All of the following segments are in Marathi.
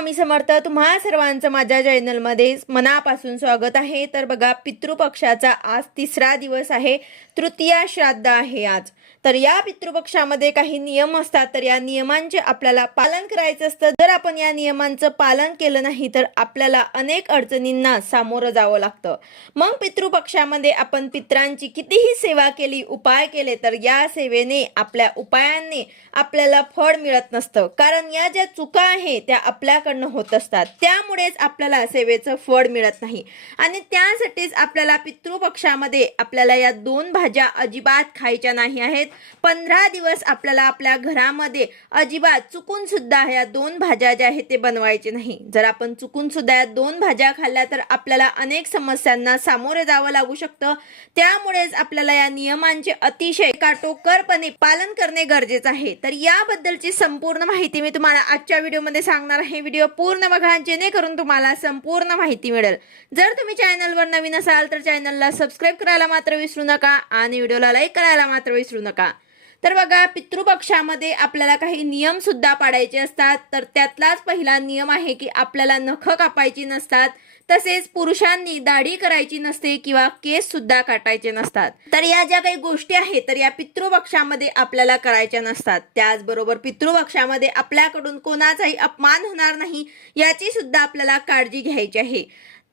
स्वामी समर्थ तुम्हा सर्वांचं माझ्या चॅनलमध्ये मनापासून स्वागत आहे. तर बघा पितृपक्षाचा आज तिसरा दिवस आहे. तृतीया श्राद्ध आहे आज. तर या पितृपक्षामध्ये काही नियम असतात. तर या नियमांचे आपल्याला पालन करायचं असतं. जर आपण या नियमांचं पालन केलं नाही तर आपल्याला अनेक अडचणींना सामोरं जावं लागतं. मग पितृपक्षामध्ये आपण पित्रांची कितीही सेवा केली उपाय केले तर या सेवेने आपल्या उपायांनी आपल्याला फळ मिळत नसतं. कारण या ज्या चुका आहे त्या आपल्याकडनं होत असतात. त्यामुळेच आपल्याला सेवेचं फळ मिळत नाही. आणि त्यासाठीच आपल्याला पितृपक्षामध्ये आपल्याला या दोन भाज्या अजिबात खायच्या नाही आहेत. पंधरा दिवस आपल्याला आपल्या घरामध्ये अजिबात चुकून सुद्धा या दोन भाज्या ज्या आहेत ते बनवायचे नाही. जर आपण चुकून सुद्धा या दोन भाज्या खाल्ल्या तर आपल्याला अनेक समस्यांना सामोरे जावं लागू शकतं. त्यामुळेच आपल्याला या नियमांचे अतिशय काटोकरपणे पालन करणे गरजेचं आहे. तर याबद्दलची संपूर्ण माहिती मी तुम्हाला आजच्या व्हिडिओमध्ये सांगणार आहे. व्हिडिओ पूर्ण बघा जेणेकरून तुम्हाला संपूर्ण माहिती मिळेल. जर तुम्ही चॅनलवर नवीन असाल तर चॅनलला सबस्क्राईब करायला मात्र विसरू नका आणि व्हिडिओला लाईक करायला मात्र विसरू नका. तर बघा पितृपक्षामध्ये आपल्याला काही नियम सुद्धा पाडायचे असतात. तर त्यातलाच पहिला नियम आहे की आपल्याला नख कापायची नसतात. तसेच पुरुषांनी दाढी करायची नसते किंवा केस सुद्धा काटायचे नसतात. तर या ज्या काही गोष्टी आहेत तर या पितृपक्षामध्ये आपल्याला करायच्या नसतात. त्याचबरोबर पितृपक्षामध्ये आपल्याकडून कोणाचाही अपमान होणार नाही याची सुद्धा आपल्याला काळजी घ्यायची आहे.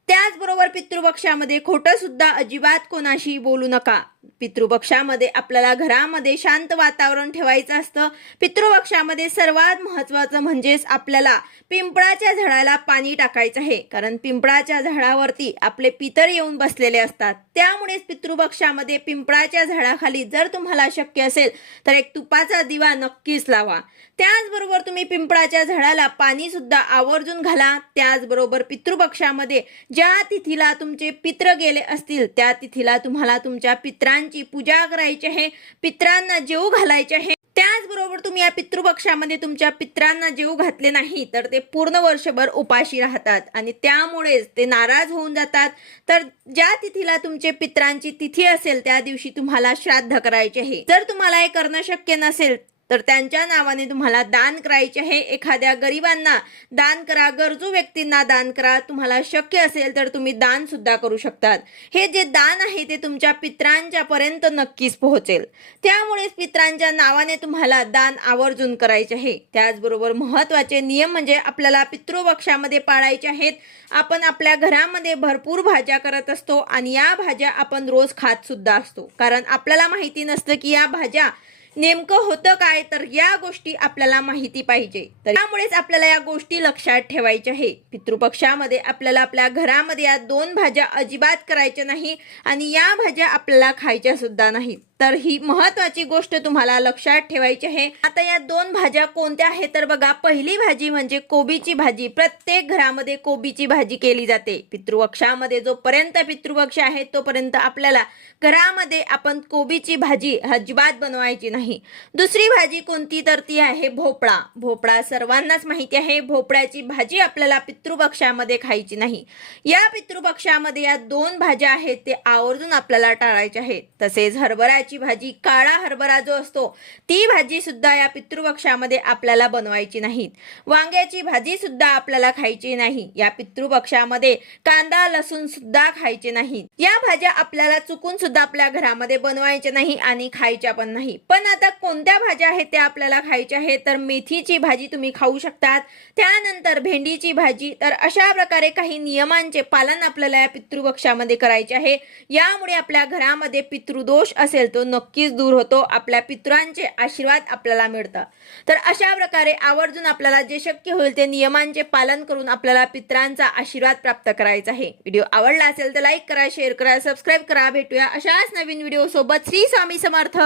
त्याचबरोबर पितृपक्षामध्ये खोटं सुद्धा अजिबात कोणाशी बोलू नका. पितृपक्षामध्ये आपल्याला घरामध्ये शांत वातावरण ठेवायचं असतं. पितृपक्षामध्ये सर्वात महत्त्वाचं म्हणजेच आपल्याला पिंपळाच्या झाडाला पाणी टाकायचं आहे. कारण पिंपळाच्या झाडावरती आपले पितर येऊन बसलेले असतात. त्यामुळेच पितृपक्षामध्ये पिंपळाच्या झाडाखाली जर तुम्हाला शक्य असेल तर एक तुपाचा दिवा नक्कीच लावा. त्याचबरोबर तुम्ही पिंपळाच्या झाडाला पाणी सुद्धा आवर्जून घाला. त्याचबरोबर पितृपक्षामध्ये ज्या तिथीला तुमचे पित्र गेले असतील त्या तिथीला तुम्हाला तुमच्या पित्रांची पूजा करायची आहे पित्रांना जेव घालायचे आहे. त्याचबरोबर तुम्ही या पितृपक्षामध्ये तुमच्या पित्रांना जेव घातले नाही तर ते पूर्ण वर्षभर उपाशी राहतात आणि त्यामुळेच ते नाराज होऊन जातात. तर ज्या तिथीला तुमचे पित्रांची तिथी असेल त्या दिवशी तुम्हाला श्राद्ध करायचे आहे. जर तुम्हाला हे करणं शक्य नसेल तर त्यांच्या नावाने तुम्हाला दान करायचे आहे एखाद्या गरिबांना. दान करा गरजू व्यक्तींना दान करा. तुम्हाला शक्य असेल तर तुम्ही दान सुद्धा करू शकतात. हे जे दान आहे ते तुमच्या पित्रांच्या पर्यंत नक्कीच पोहोचेल. त्यामुळेच पित्रांच्या नावाने तुम्हाला दान आवर्जून करायचे आहे. त्याचबरोबर महत्त्वाचे नियम म्हणजे आपल्याला पितृपक्षामध्ये पाळायचे आहेत. आपण आपल्या घरामध्ये भरपूर भाज्या करत असतो आणि या भाज्या आपण रोज खात सुद्धा असतो. कारण आपल्याला माहिती नसतं की या भाज्या नेमकं होतं काय? तर या गोष्टी आपल्याला माहिती पाहिजे. तर त्यामुळेच आपल्याला या गोष्टी लक्षात ठेवायच्या आहे पितृपक्षामध्ये आपल्याला आपल्या घरामध्ये या दोन भाज्या अजिबात करायच्या नाही आणि या भाज्या आपल्याला खायच्या सुद्धा नाहीत तर ही महत्वाची गोष्ट तुम्हाला लक्षात ठेवायची आहे. आता या दोन भाज्या कोणत्या आहेत? तर बघा पहिली भाजी म्हणजे कोबीची भाजी. प्रत्येक घरामध्ये कोबीची भाजी केली जाते. पितृपक्षामध्ये जोपर्यंत पितृपक्ष आहे तोपर्यंत आपल्याला घरामध्ये आपण कोबीची भाजी अजिबात बनवायची नाही. दुसरी भाजी कोणती तर ती आहे भोपळा. भोपळा सर्वांनाच माहिती आहे. भोपळ्याची भाजी आपल्याला पितृपक्षामध्ये खायची नाही. या पितृपक्षामध्ये या दोन भाज्या आहेत ते आवर्जून आपल्याला टाळायच्या आहेत. तसेच हरभऱ्याची भाजी काळा हरभरा जो असतो ती भाजी सुद्धा या पितृपक्षामध्ये आपल्याला बनवायची नाहीत. वांग्याची भाजी सुद्धा आपल्याला खायची नाही. या पितृपक्षामध्ये कांदा लसूण सुद्धा खायचे नाही या भाज्या आपल्याला चुकून सुद्धा आपल्या घरामध्ये बनवायच्या नाही आणि खायच्या पण नाही. पण पण आता कोणत्या भाज्या आहेत त्या आपल्याला खायच्या आहेत? तर मेथीची भाजी तुम्ही खाऊ शकतात. त्यानंतर भेंडीची भाजी. तर अशा प्रकारे काही नियमांचे पालन आपल्याला या पितृपक्षामध्ये करायचे आहे. यामुळे आपल्या घरामध्ये पितृदोष असेल तो नक्कीच दूर होतो. आपल्या पितरांचे आशीर्वाद आपल्याला मिळतात. तर अशा प्रकारे आवर्जून आपल्याला जे शक्य होईल ते नियमांचे पालन करून आपल्याला पितरांचा आशीर्वाद प्राप्त करायचा आहे. व्हिडिओ आवडला असेल तर लाईक करा शेअर करा सबस्क्राईब करा. भेटूया अशाच नवीन व्हिडिओ सोबत श्री स्वामी समर्थ.